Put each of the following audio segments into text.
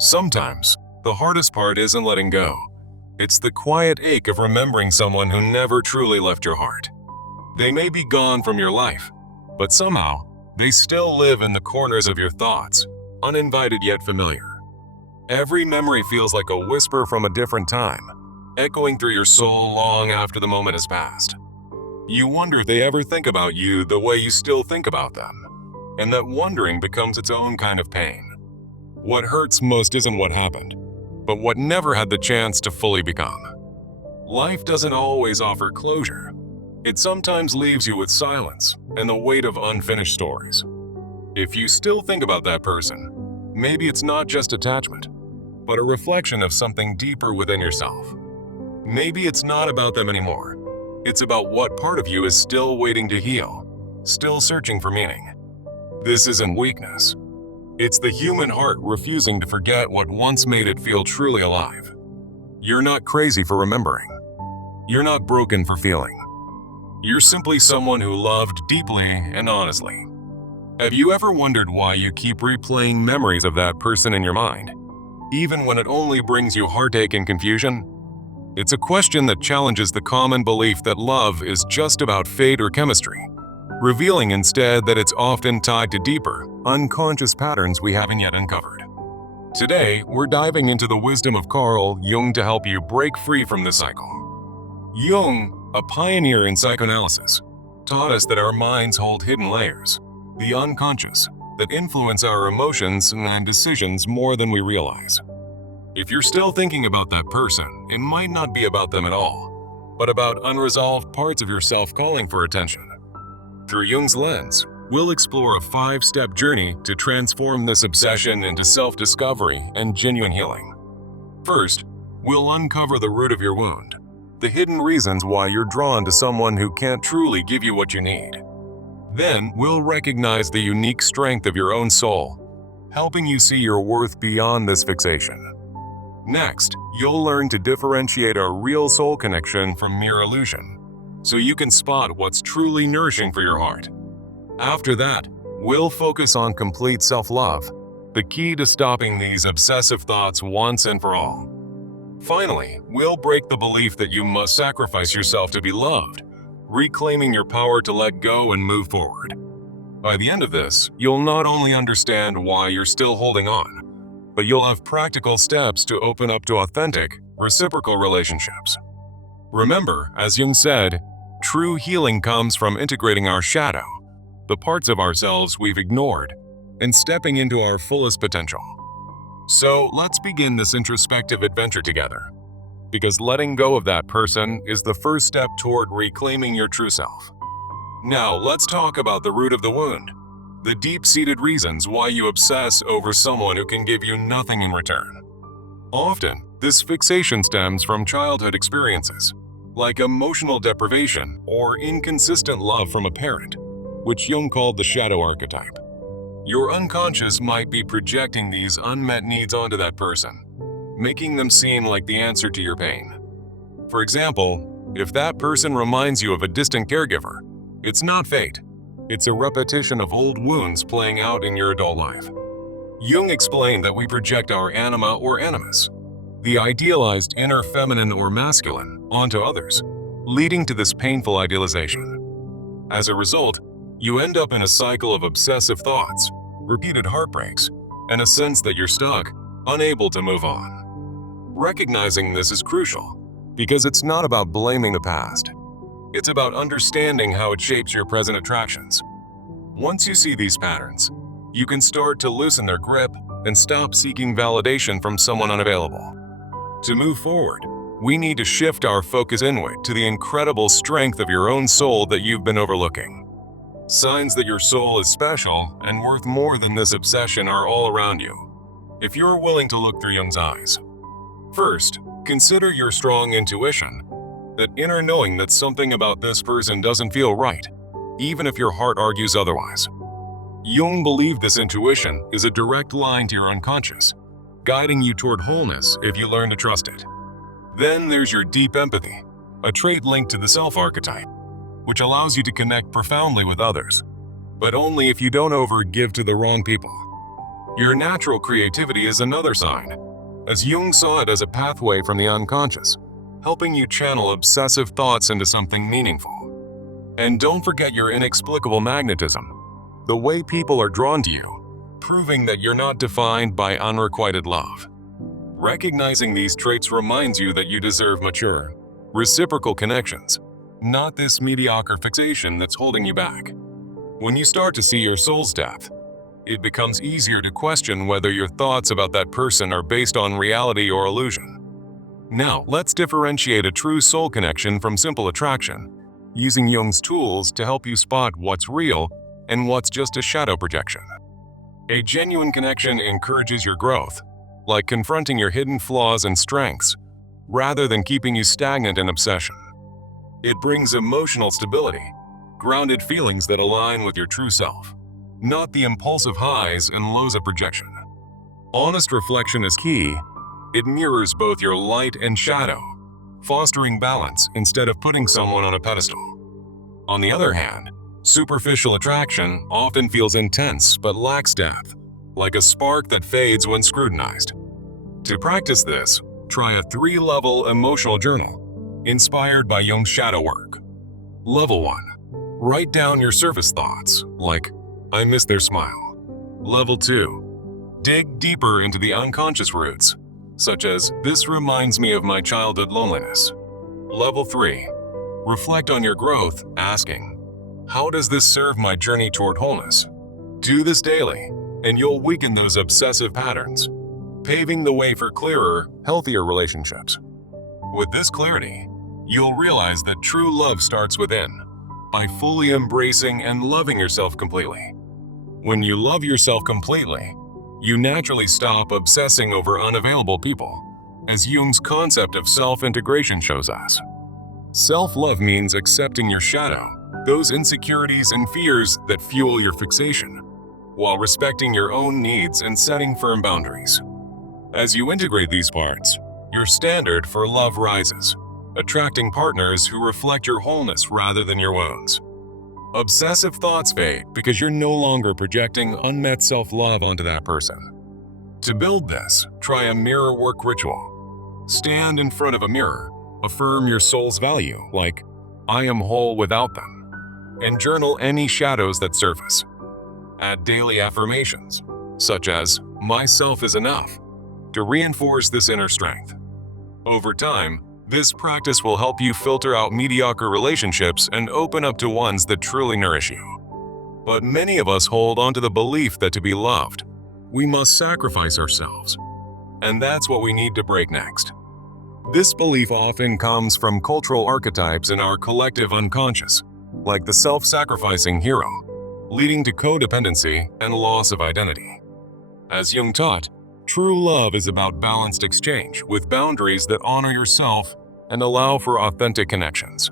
Sometimes, the hardest part isn't letting go. It's the quiet ache of remembering someone who never truly left your heart. They may be gone from your life, but somehow, they still live in the corners of your thoughts, uninvited yet familiar. Every memory feels like a whisper from a different time, echoing through your soul long after the moment has passed. You wonder if they ever think about you the way you still think about them, and that wondering becomes its own kind of pain. What hurts most isn't what happened, but what never had the chance to fully become. Life doesn't always offer closure. It sometimes leaves you with silence and the weight of unfinished stories. If you still think about that person, maybe it's not just attachment, but a reflection of something deeper within yourself. Maybe it's not about them anymore. It's about what part of you is still waiting to heal, still searching for meaning. This isn't weakness. It's the human heart refusing to forget what once made it feel truly alive. You're not crazy for remembering. You're not broken for feeling. You're simply someone who loved deeply and honestly. Have you ever wondered why you keep replaying memories of that person in your mind, even when it only brings you heartache and confusion? It's a question that challenges the common belief that love is just about fate or chemistry, revealing instead that it's often tied to deeper, unconscious patterns we haven't yet uncovered. Today, we're diving into the wisdom of Carl Jung to help you break free from this cycle. Jung, a pioneer in psychoanalysis, taught us that our minds hold hidden layers, the unconscious, that influence our emotions and decisions more than we realize. If you're still thinking about that person, it might not be about them at all, but about unresolved parts of yourself calling for attention. Through Jung's lens, we'll explore a 5-step journey to transform this obsession into self-discovery and genuine healing. First, we'll uncover the root of your wound, the hidden reasons why you're drawn to someone who can't truly give you what you need. Then, we'll recognize the unique strength of your own soul, helping you see your worth beyond this fixation. Next, you'll learn to differentiate a real soul connection from mere illusion, so you can spot what's truly nourishing for your heart. After that, we'll focus on complete self-love, the key to stopping these obsessive thoughts once and for all. Finally, we'll break the belief that you must sacrifice yourself to be loved, reclaiming your power to let go and move forward. By the end of this, you'll not only understand why you're still holding on, but you'll have practical steps to open up to authentic, reciprocal relationships. Remember, as Jung said, true healing comes from integrating our shadow, the parts of ourselves we've ignored, and stepping into our fullest potential. So let's begin this introspective adventure together, because letting go of that person is the first step toward reclaiming your true self. Now let's talk about the root of the wound, the deep-seated reasons why you obsess over someone who can give you nothing in return. Often, this fixation stems from childhood experiences, like emotional deprivation or inconsistent love from a parent, which Jung called the shadow archetype. Your unconscious might be projecting these unmet needs onto that person, making them seem like the answer to your pain. For example, if that person reminds you of a distant caregiver, it's not fate. It's a repetition of old wounds playing out in your adult life. Jung explained that we project our anima or animus, the idealized inner feminine or masculine, onto others, leading to this painful idealization. As a result, you end up in a cycle of obsessive thoughts, repeated heartbreaks, and a sense that you're stuck, unable to move on. Recognizing this is crucial, because it's not about blaming the past. It's about understanding how it shapes your present attractions. Once you see these patterns, you can start to loosen their grip and stop seeking validation from someone unavailable. To move forward, we need to shift our focus inward to the incredible strength of your own soul that you've been overlooking. Signs that your soul is special and worth more than this obsession are all around you, if you're willing to look through Jung's eyes. First, consider your strong intuition, that inner knowing that something about this person doesn't feel right, even if your heart argues otherwise. Jung believed this intuition is a direct line to your unconscious, guiding you toward wholeness if you learn to trust it. Then there's your deep empathy, a trait linked to the self-archetype, which allows you to connect profoundly with others, but only if you don't overgive to the wrong people. Your natural creativity is another sign, as Jung saw it as a pathway from the unconscious, helping you channel obsessive thoughts into something meaningful. And don't forget your inexplicable magnetism, the way people are drawn to you, proving that you're not defined by unrequited love. Recognizing these traits reminds you that you deserve mature, reciprocal connections, not this mediocre fixation that's holding you back. When you start to see your soul's depth, it becomes easier to question whether your thoughts about that person are based on reality or illusion. Now, let's differentiate a true soul connection from simple attraction, using Jung's tools to help you spot what's real and what's just a shadow projection. A genuine connection encourages your growth, like confronting your hidden flaws and strengths, rather than keeping you stagnant in obsession. It brings emotional stability, grounded feelings that align with your true self, not the impulsive highs and lows of projection. Honest reflection is key. It mirrors both your light and shadow, fostering balance instead of putting someone on a pedestal. On the other hand, superficial attraction often feels intense but lacks depth, like a spark that fades when scrutinized. To practice this, try a 3-level emotional journal, inspired by Jung's shadow work. Level 1. Write down your surface thoughts, like, I miss their smile. Level 2. Dig deeper into the unconscious roots, such as, this reminds me of my childhood loneliness. Level 3. Reflect on your growth, asking, how does this serve my journey toward wholeness? Do this daily, and you'll weaken those obsessive patterns, paving the way for clearer, healthier relationships. With this clarity, you'll realize that true love starts within, by fully embracing and loving yourself completely. When you love yourself completely, you naturally stop obsessing over unavailable people, as Jung's concept of self-integration shows us. Self-love means accepting your shadow, those insecurities and fears that fuel your fixation, while respecting your own needs and setting firm boundaries. As you integrate these parts, your standard for love rises, attracting partners who reflect your wholeness rather than your wounds. Obsessive thoughts fade because you're no longer projecting unmet self-love onto that person. To build this, try a mirror work ritual. Stand in front of a mirror, affirm your soul's value, like, I am whole without them, and journal any shadows that surface. Add daily affirmations, such as, myself is enough, to reinforce this inner strength. Over time, this practice will help you filter out mediocre relationships and open up to ones that truly nourish you. But many of us hold on to the belief that to be loved, we must sacrifice ourselves. And that's what we need to break next. This belief often comes from cultural archetypes in our collective unconscious, like the self-sacrificing hero, leading to codependency and loss of identity. As Jung taught, true love is about balanced exchange with boundaries that honor yourself and allow for authentic connections.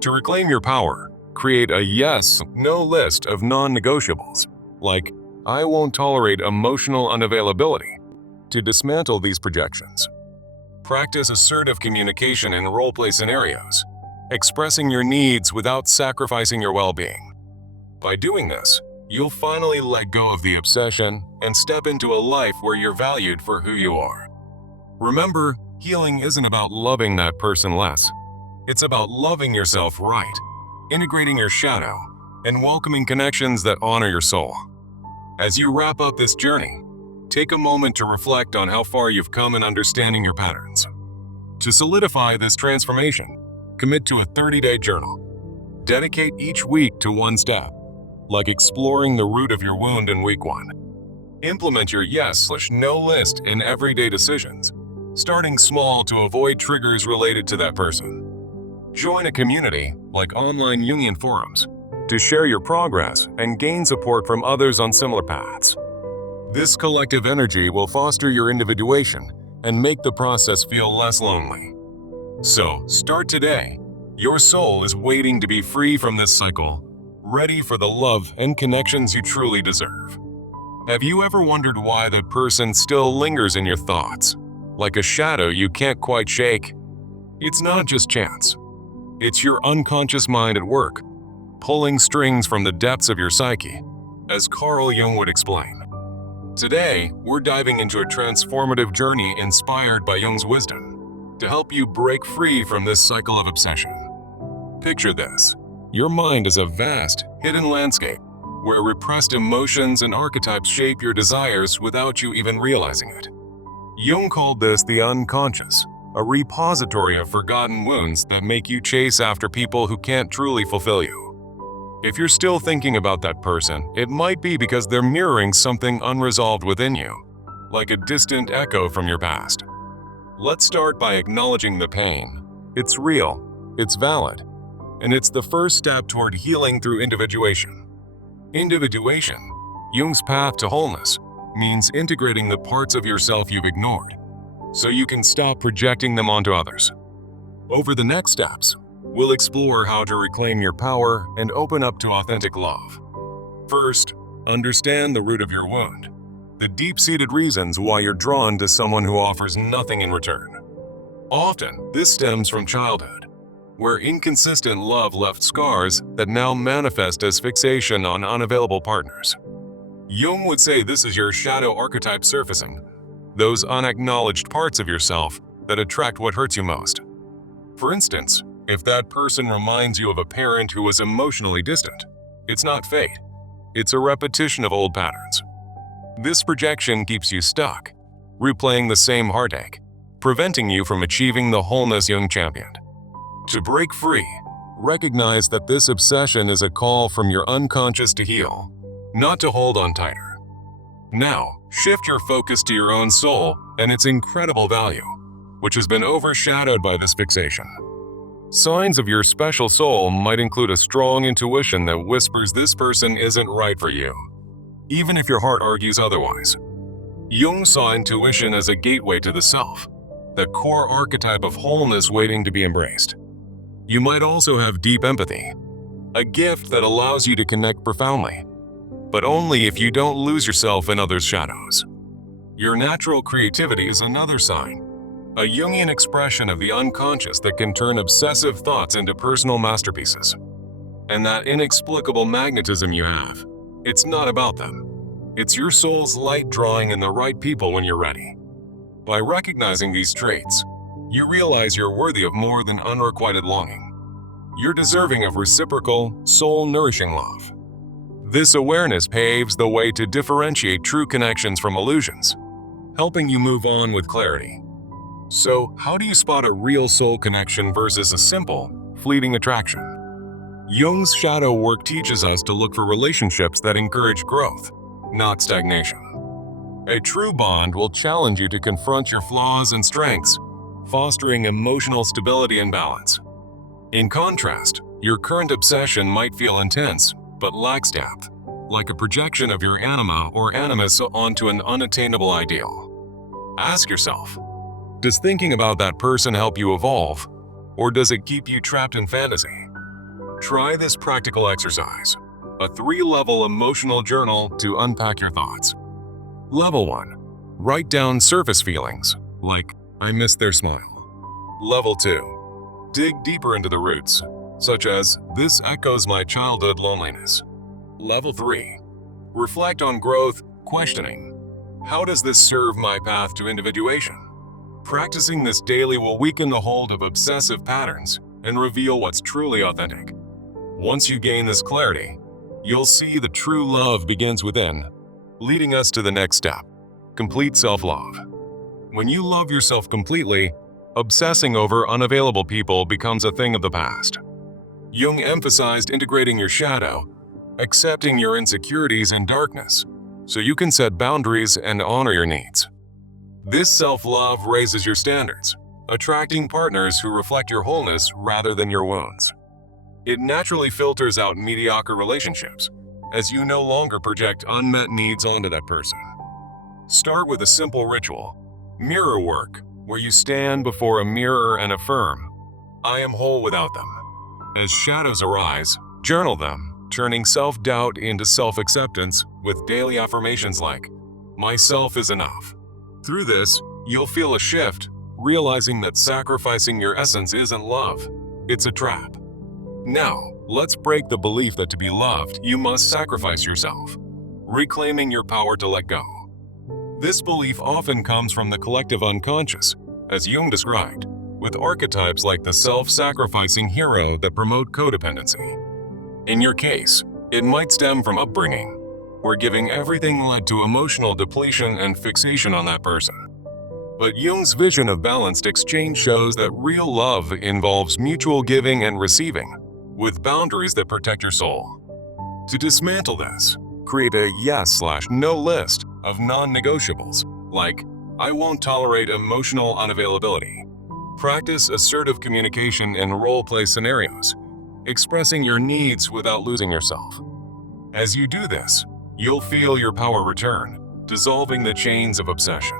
To reclaim your power, create a yes/no list of non-negotiables, like, I won't tolerate emotional unavailability, to dismantle these projections. Practice assertive communication in role-play scenarios, expressing your needs without sacrificing your well-being. By doing this, you'll finally let go of the obsession and step into a life where you're valued for who you are. Remember, healing isn't about loving that person less. It's about loving yourself right, integrating your shadow, and welcoming connections that honor your soul. As you wrap up this journey, take a moment to reflect on how far you've come in understanding your patterns. To solidify this transformation, commit to a 30-day journal. Dedicate each week to one step, like exploring the root of your wound in week 1. Implement your yes/no list in everyday decisions, starting small to avoid triggers related to that person. Join a community, like online Jungian forums, to share your progress and gain support from others on similar paths. This collective energy will foster your individuation and make the process feel less lonely. So, start today. Your soul is waiting to be free from this cycle, ready for the love and connections you truly deserve. Have you ever wondered why that person still lingers in your thoughts, like a shadow you can't quite shake? It's not just chance. It's your unconscious mind at work, pulling strings from the depths of your psyche, as Carl Jung would explain. Today, we're diving into a transformative journey inspired by Jung's wisdom to help you break free from this cycle of obsession. Picture this. Your mind is a vast, hidden landscape where repressed emotions and archetypes shape your desires without you even realizing it. Jung called this the unconscious, a repository of forgotten wounds that make you chase after people who can't truly fulfill you. If you're still thinking about that person, it might be because they're mirroring something unresolved within you, like a distant echo from your past. Let's start by acknowledging the pain. It's real, it's valid, and it's the first step toward healing through individuation. Individuation, Jung's path to wholeness, means integrating the parts of yourself you've ignored, so you can stop projecting them onto others. Over the next steps, we'll explore how to reclaim your power and open up to authentic love. First, understand the root of your wound, the deep-seated reasons why you're drawn to someone who offers nothing in return. Often, this stems from childhood, where inconsistent love left scars that now manifest as fixation on unavailable partners. Jung would say this is your shadow archetype surfacing, those unacknowledged parts of yourself that attract what hurts you most. For instance, if that person reminds you of a parent who was emotionally distant, it's not fate. It's a repetition of old patterns. This projection keeps you stuck, replaying the same heartache, preventing you from achieving the wholeness Jung championed. To break free, recognize that this obsession is a call from your unconscious to heal, not to hold on tighter. Now, shift your focus to your own soul and its incredible value, which has been overshadowed by this fixation. Signs of your special soul might include a strong intuition that whispers this person isn't right for you, even if your heart argues otherwise. Jung saw intuition as a gateway to the self, the core archetype of wholeness waiting to be embraced. You might also have deep empathy, a gift that allows you to connect profoundly, but only if you don't lose yourself in others' shadows. Your natural creativity is another sign, a Jungian expression of the unconscious that can turn obsessive thoughts into personal masterpieces. And that inexplicable magnetism you have, it's not about them. It's your soul's light drawing in the right people when you're ready. By recognizing these traits, you realize you're worthy of more than unrequited longing. You're deserving of reciprocal, soul-nourishing love. This awareness paves the way to differentiate true connections from illusions, helping you move on with clarity. So, how do you spot a real soul connection versus a simple, fleeting attraction? Jung's shadow work teaches us to look for relationships that encourage growth, not stagnation. A true bond will challenge you to confront your flaws and strengths, fostering emotional stability and balance. In contrast, your current obsession might feel intense, but lacks depth, like a projection of your anima or animus onto an unattainable ideal. Ask yourself, does thinking about that person help you evolve, or does it keep you trapped in fantasy? Try this practical exercise, a 3-level emotional journal to unpack your thoughts. Level 1. Write down surface feelings, like, I miss their smile. Level 2. Dig deeper into the roots, such as, this echoes my childhood loneliness. Level 3. Reflect on growth, questioning, how does this serve my path to individuation? Practicing this daily will weaken the hold of obsessive patterns and reveal what's truly authentic. Once you gain this clarity, you'll see that true love begins within, leading us to the next step, complete self-love. When you love yourself completely, obsessing over unavailable people becomes a thing of the past. Jung emphasized integrating your shadow, accepting your insecurities and darkness, so you can set boundaries and honor your needs. This self-love raises your standards, attracting partners who reflect your wholeness rather than your wounds. It naturally filters out mediocre relationships, as you no longer project unmet needs onto that person. Start with a simple ritual, mirror work, where you stand before a mirror and affirm, I am whole without them. As shadows arise, journal them, turning self-doubt into self-acceptance with daily affirmations like, myself is enough. Through this, you'll feel a shift, realizing that sacrificing your essence isn't love, it's a trap. Now, let's break the belief that to be loved, you must sacrifice yourself, reclaiming your power to let go. This belief often comes from the collective unconscious, as Jung described, with archetypes like the self-sacrificing hero that promote codependency. In your case, it might stem from upbringing, where giving everything led to emotional depletion and fixation on that person. But Jung's vision of balanced exchange shows that real love involves mutual giving and receiving, with boundaries that protect your soul. To dismantle this, create a yes/no list of non-negotiables, like I won't tolerate emotional unavailability. Practice assertive communication in role-play scenarios, expressing your needs without losing yourself. As you do this, you'll feel your power return, dissolving the chains of obsession.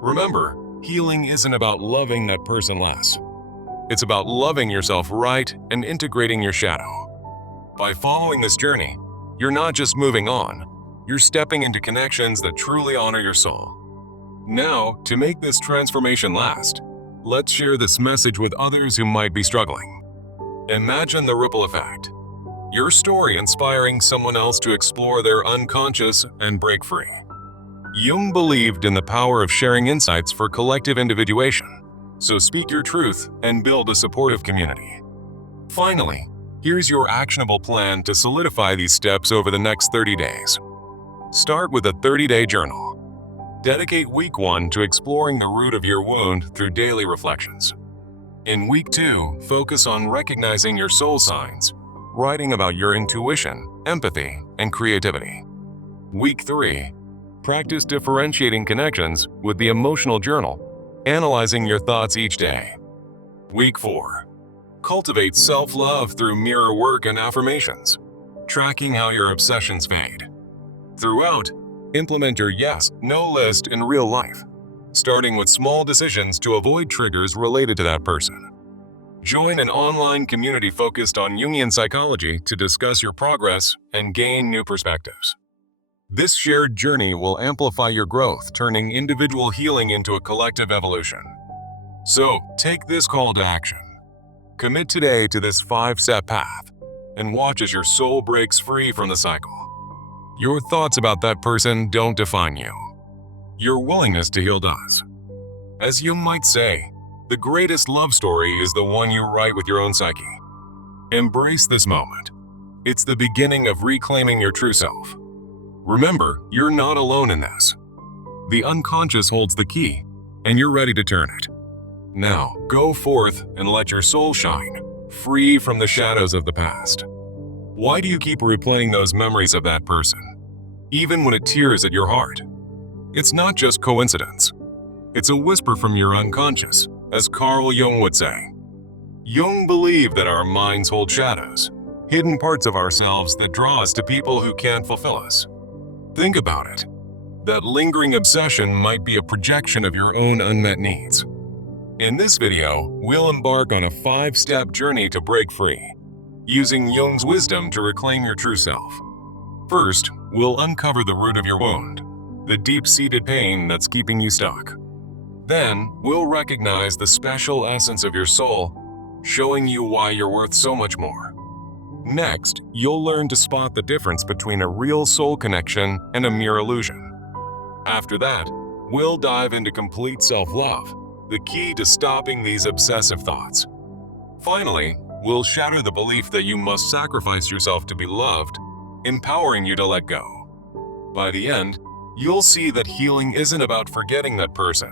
Remember, healing isn't about loving that person less. It's about loving yourself right and integrating your shadow. By following this journey, you're not just moving on, you're stepping into connections that truly honor your soul. Now, to make this transformation last, let's share this message with others who might be struggling. Imagine the ripple effect. Your story inspiring someone else to explore their unconscious and break free. Jung believed in the power of sharing insights for collective individuation, so speak your truth and build a supportive community. Finally, here's your actionable plan to solidify these steps over the next 30 days. Start with a 30-day journal. Dedicate week 1 to exploring the root of your wound through daily reflections. In week 2, focus on recognizing your soul signs, writing about your intuition, empathy, and creativity. Week 3, practice differentiating connections with the emotional journal, analyzing your thoughts each day. Week 4, cultivate self-love through mirror work and affirmations, tracking how your obsessions fade. Throughout, implement your yes/no list in real life, starting with small decisions to avoid triggers related to that person. Join an online community focused on Jungian psychology to discuss your progress and gain new perspectives. This shared journey will amplify your growth, turning individual healing into a collective evolution. So, take this call to action. Commit today to this 5-step path, and watch as your soul breaks free from the cycle. Your thoughts about that person don't define you. Your willingness to heal does. As you might say, the greatest love story is the one you write with your own psyche. Embrace this moment. It's the beginning of reclaiming your true self. Remember, you're not alone in this. The unconscious holds the key, and you're ready to turn it. Now, go forth and let your soul shine, free from the shadows of the past. Why do you keep replaying those memories of that person, even when it tears at your heart? It's not just coincidence. It's a whisper from your unconscious, as Carl Jung would say. Jung believed that our minds hold shadows, hidden parts of ourselves that draw us to people who can't fulfill us. Think about it. That lingering obsession might be a projection of your own unmet needs. In this video, we'll embark on a 5-step journey to break free, using Jung's wisdom to reclaim your true self. First, we'll uncover the root of your wound, the deep-seated pain that's keeping you stuck. Then, we'll recognize the special essence of your soul, showing you why you're worth so much more. Next, you'll learn to spot the difference between a real soul connection and a mere illusion. After that, we'll dive into complete self-love, the key to stopping these obsessive thoughts. Finally, we'll shatter the belief that you must sacrifice yourself to be loved, empowering you to let go. By the end, you'll see that healing isn't about forgetting that person.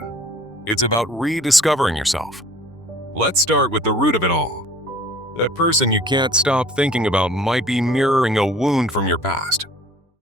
It's about rediscovering yourself. Let's start with the root of it all. That person you can't stop thinking about might be mirroring a wound from your past.